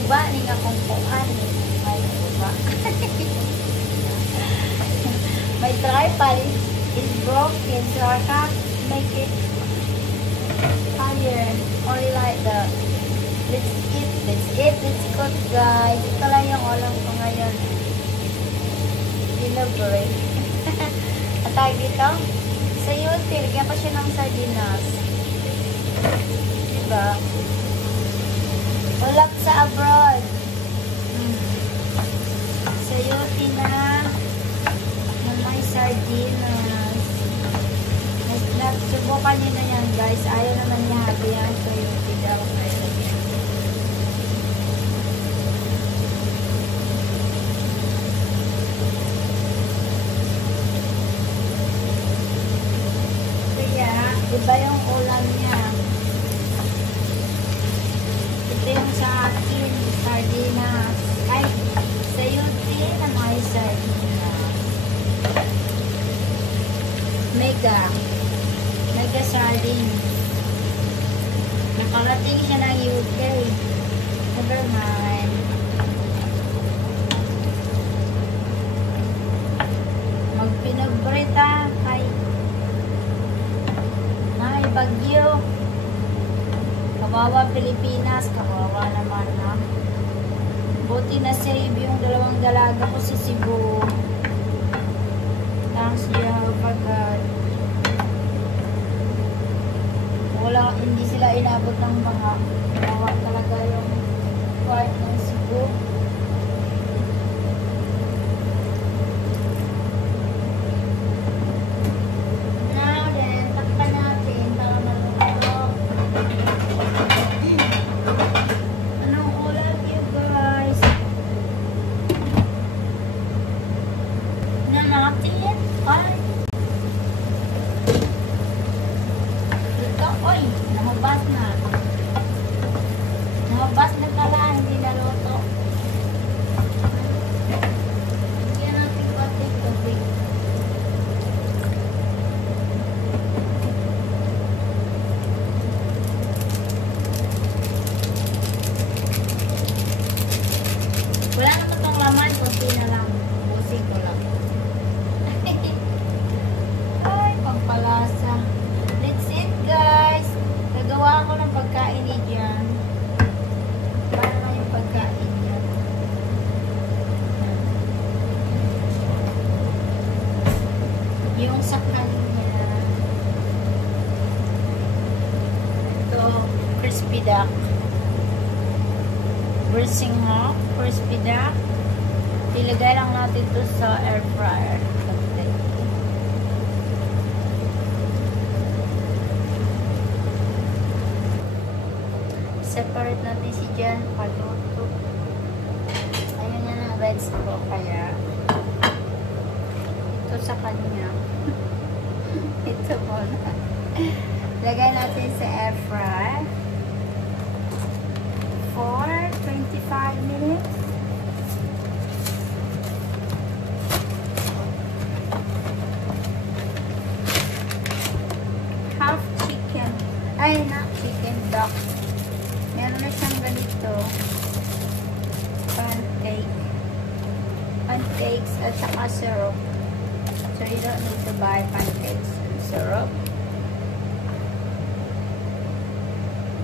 guba ni nga kung kuan. May guba. My tripod is broken, so I can't make it higher. Only like the let's cook guys. Ito lang yung ulam ko ngayon. Delivery. At tawag dito, sa yote, lagyan ko siya ng sardinas. Diba? Ulap sa abroad. Sa yote na may sardinas. Nagsubukan nyo na yan guys. Ayaw naman niya habi yan. So yote daw. Iba yung ulam niya. Ito yung sa akin, sardinas. Ay, sa yote na may sardinas. Mega sardine. Nakarating siya ng UK. Never mind. Magpinagbrita kay Bagyo. Kawawa Pilipinas. Kawawa naman ha. Buti na save yung dalawang dalaga ko sa Cebu. Thanks Jehovah God. Wala, hindi sila inabot ng mga. Kawawa talaga yung part ng Cebu. Yung sa kanya, ito, crispy duck. Bursing hot, crispy duck. Ilagay lang natin ito sa air fryer. Separate natin si Jan paluto. Ayun yan ang vegetable kaya ito sa kanya. Ito muna. Lagay natin sa air fry for 25 minutes. Half chicken. Ay, not chicken, duck. Meron na siyang ganito. Pancakes at saka syrup. So you don't need to buy pancakes and syrup.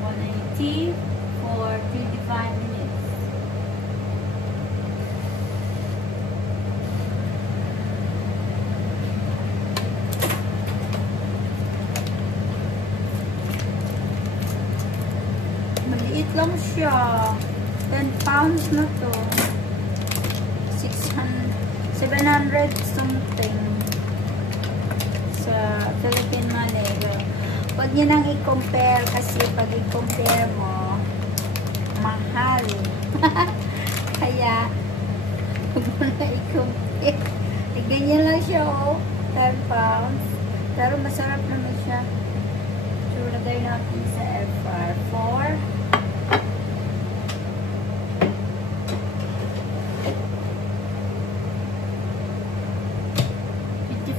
180 for 25 minutes. Maliit lang siya. 10 pounds na to. 700 something sa Philippine money. Huwag niyo nang i-compare kasi pag i-compare mo, mahal. Kaya, huwag mo na i-compare. Ganyan lang siya, oh. 10 pounds. Pero masarap naman siya. So, lagay natin sa air fryer for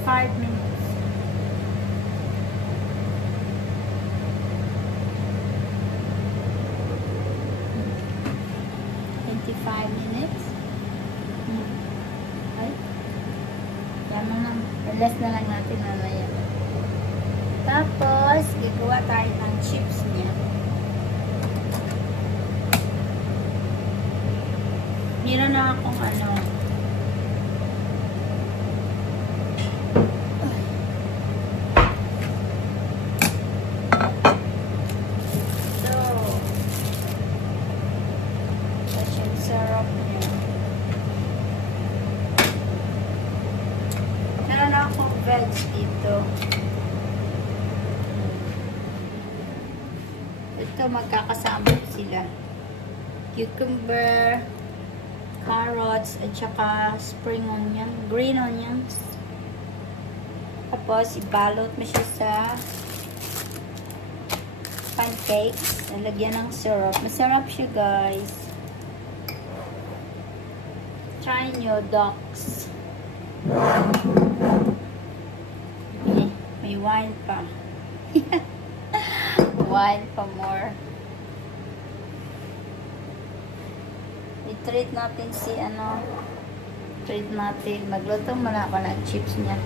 5 minutes. 55 minutes. Ay. Yaman na. Less na lang natin mamaya. Tapos, gagawa tayo ng chips niya. Meron na akong ano. So, that's yung syrup niya. Meron na akong veg dito. Ito, magkakasama sila. Cucumber, carrots, at saka spring onion, green onions. Tapos, ibalot mo siya sa pancakes. Nalagyan ng syrup. Masarap siya, guys. Try nyo, dogs. May wine pa. Wine pa more. I-treat natin si ano. Treat natin. Magluto muna ako ng chips niya.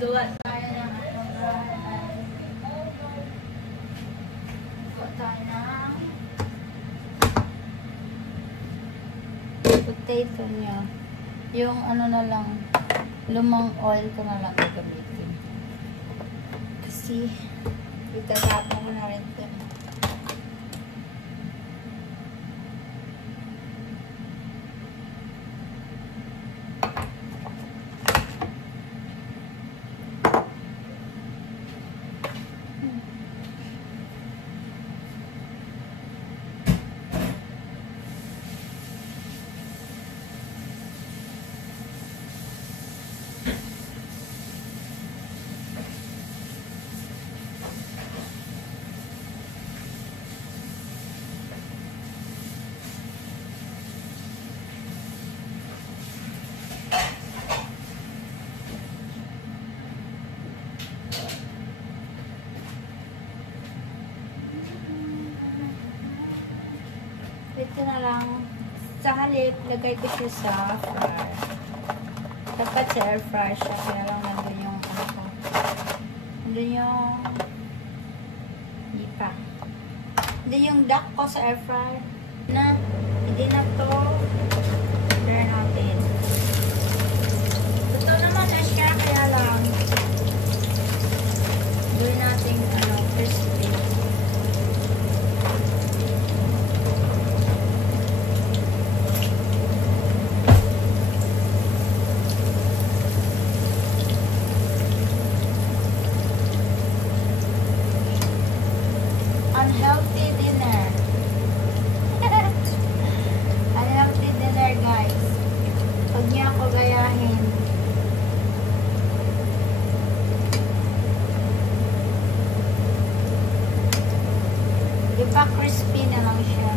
Duwa tayo ng potato niya. Yung ano na lang, lumang oil ko na lang gagamitin. Kasi, itatapon ko na rin ito. Ito na lang. Sa halip, lagay ko siya sa fryer. Dapat sa air fryer siya. Kaya lang nandun yung ano. Nandun yung hindi pa. Nandun yung duck ko sa air fryer. Hindi na to. Turn natin. Ito naman na siya. Kaya lang gawin natin ano, crispy. Unhealthy dinner. Unhealthy dinner, guys. Huwag niyo ako gayahin. Di ba crispy na lang siya?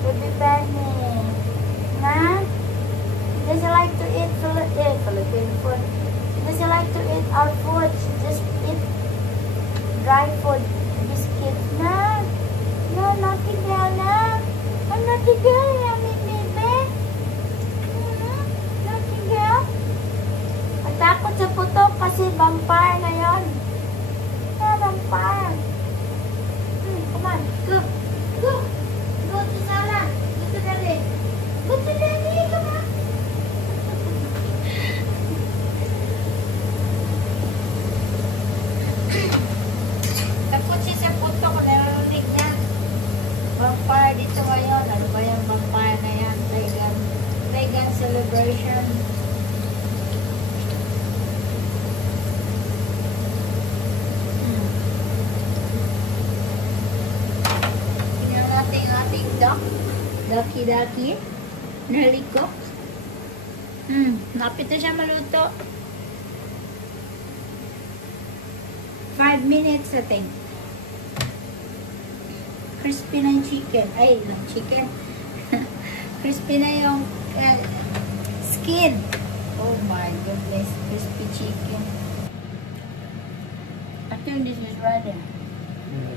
Baby Benny. Nah? Does she like to eat Philippine food? Does she like to eat our food? She just eat dry food, biscuit. Nah? No, naughty girl, nah? I'm naughty girl, yummy baby. Naughty girl. Ang takot sa putok kasi vampire na yun. Vampire. Come on, go. Go. Go to Sala. Go to Daddy. Go to Daddy. Come on. Takot siya sa putok. Narinig niya. Vampire dito ngayon. Ano ba yung vampire na yan? Pagan celebration. Ating ducky. Nearly cooked. Lapit na siya maluto. 5 minutes, I think. Crispy na yung chicken. Ay, yung chicken. Crispy na yung skin. Oh my goodness. Crispy chicken. I think this is ready. Yeah.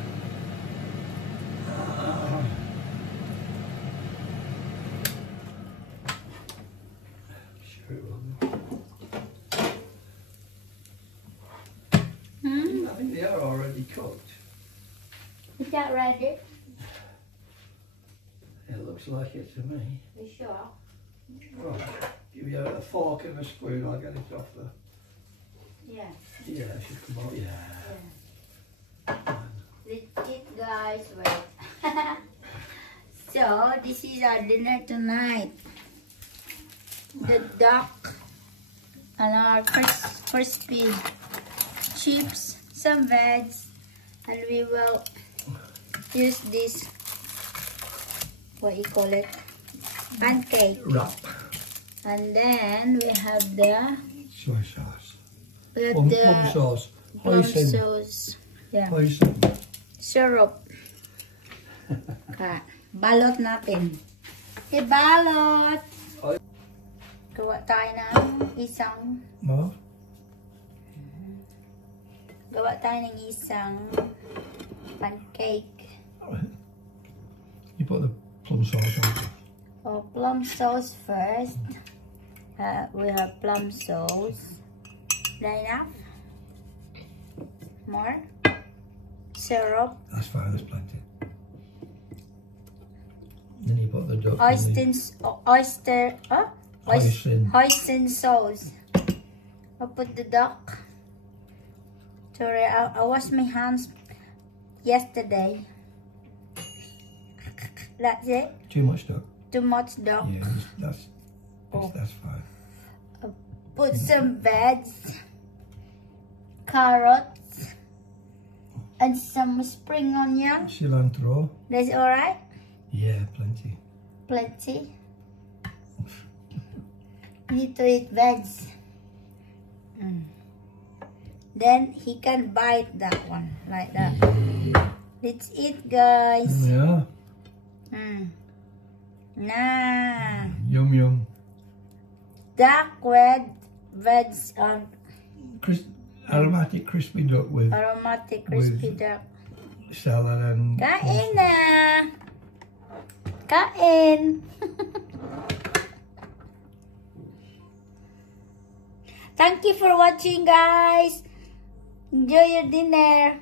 Sure it will. I think they are already cooked. Is that ready? It looks like it to me. You sure? Right. Give you a fork and a spoon, I'll get it off the... Yeah. Yeah, it should come out, yeah. Let's eat, guys. Wait. So, this is our dinner tonight. The duck and our crispy chips, some veg, and we will use this, what you call it, pancake. Wrap. And then we have the Soy sauce. plum sauce. sauce. Yeah. Hoisin. Syrup. Balot natin. Balot. Gawa tayo ng isang pancake. You put the plum sauce on. Oh, plum sauce first. We have plum sauce. Is that enough? More? Syrup. That's fine, there's plenty. Then you put the duck hoisin sauce. I put the duck. Sorry, I washed my hands yesterday. That's it. Too much duck. Too much duck. Yeah, that's fine. Put some veg, carrots, and some spring onion. Cilantro. That's alright? Yeah, plenty. Plenty. You need to eat veg. Then he can bite that one like that. Let's eat, guys. Yeah. Nah. Yum yum. Duck with veg on Aromatic crispy duck with aromatic crispy duck. salad and... Kain na! Kain! Thank you for watching, guys. Enjoy your dinner.